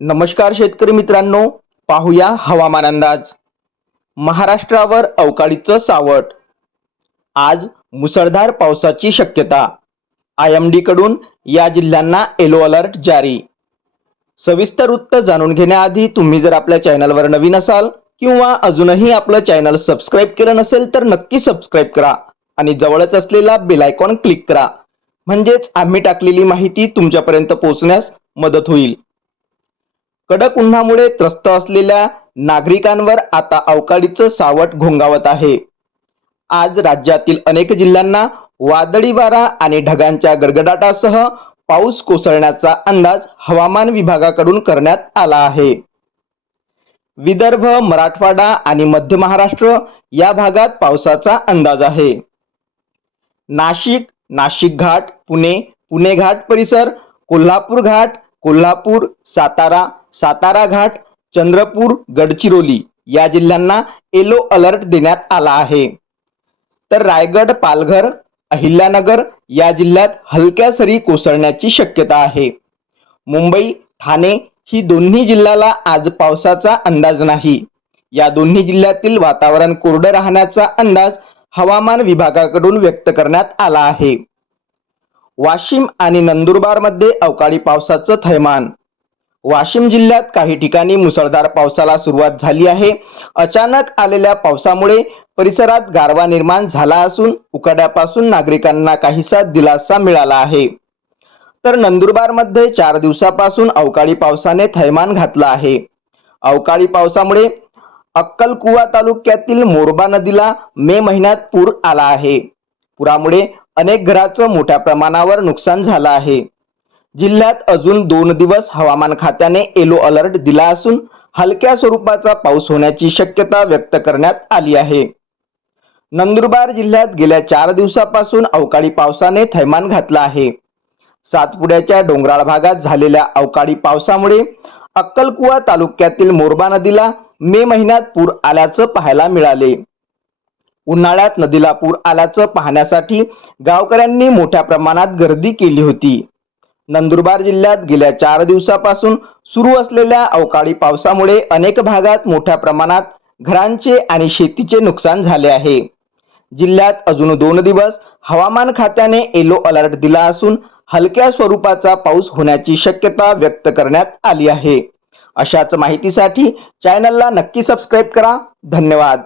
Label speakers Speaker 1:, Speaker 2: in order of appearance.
Speaker 1: नमस्कार शेतकरी मित्रांनो पाहूया हवामान अंदाज. महाराष्ट्रावर अवकाळीचं सावट. आज मुसळधार पावसाची शक्यता. आय एमकडून या जिल्ह्यांना येलो अलर्ट जारी. सविस्तर वृत्त जाणून घेण्याआधी तुम्ही जर आपल्या चॅनलवर नवीन असाल किंवा अजूनही आपलं चॅनल सबस्क्राईब केलं नसेल तर नक्की सबस्क्राईब करा आणि जवळच असलेला बेल आयकॉन क्लिक करा. म्हणजेच आम्ही टाकलेली माहिती तुमच्यापर्यंत पोहोचण्यास मदत होईल. कडक उन्हामुळे त्रस्त असलेल्या नागरिकांवर आता अवकाळीचं सावट घोंगावत आहे. आज राज्यातील अनेक जिल्ह्यांना वादळी वारा आणि ढगांच्या गडगडाटासह पाऊस कोसळण्याचा अंदाज हवामान विभागाकडून करण्यात आला आहे. विदर्भ मराठवाडा आणि मध्य महाराष्ट्र या भागात पावसाचा अंदाज आहे. नाशिक नाशिक घाट पुणे पुणे घाट परिसर कोल्हापूर घाट कोल्हापूर सातारा सातारा घाट चंद्रपूर गडचिरोली या जिल्ह्यांना येलो अलर्ट देण्यात आला आहे. तर रायगड पालघर अहिल्यानगर या जिल्ह्यात हलक्या सरी कोसळण्याची शक्यता आहे. मुंबई ठाणे ही दोन्ही जिल्ह्याला आज पावसाचा अंदाज नाही. या दोन्ही जिल्ह्यातील वातावरण कोरडं राहण्याचा अंदाज हवामान विभागाकडून व्यक्त करण्यात आला आहे. वाशिम आणि नंदुरबारमध्ये अवकाळी पावसाचं थैमान वाशिम जिल्ह्यात काही ठिकाणी मुसळधार पावसाला सुरुवात झाली आहे. अचानक आलेल्या पावसामुळे परिसरात गारवा निर्माण झाला असून उकाड्यापासून नागरिकांना काहीसा दिलासा मिळाला आहे. तर नंदुरबारमध्ये चार दिवसापासून अवकाळी पावसाने थैमान घातलं आहे. अवकाळी पावसामुळे अक्कलकुवा तालुक्यातील मोरबा नदीला मे महिन्यात पूर आला आहे. पुरामुळे अनेक घराचं मोठ्या प्रमाणावर नुकसान झालं आहे. जिल्ह्यात अजून दोन दिवस हवामान खात्याने येलो अलर्ट दिला असून हलक्या स्वरूपाचा पाऊस होण्याची शक्यता व्यक्त करण्यात आली आहे. नंदुरबार जिल्ह्यात गेल्या चार दिवसापासून अवकाळी पावसाने थैमान घातलं आहे. सातपुड्याच्या डोंगराळ भागात झालेल्या अवकाळी पावसामुळे अक्कलकुवा तालुक्यातील मोरबा नदीला मे महिन्यात पूर आल्याचं पाहायला मिळाले. उन्हाळ्यात नदीला पूर आल्याचं पाहण्यासाठी गावकऱ्यांनी मोठ्या प्रमाणात गर्दी केली होती. नंदुरबार जिल्ह्यात गेल्या चार दिवसापासून सुरू असलेल्या अवकाळी पावसामुळे अनेक भागात मोठ्या प्रमाणात घरांचे आणि शेतीचे नुकसान झाले आहे. जिल्ह्यात अजून दोन दिवस हवामान खात्याने येलो अलर्ट दिला असून हलक्या स्वरूपाचा पाऊस होण्याची शक्यता व्यक्त करण्यात आली आहे. अशाच माहितीसाठी चॅनलला नक्की सबस्क्राईब करा. धन्यवाद.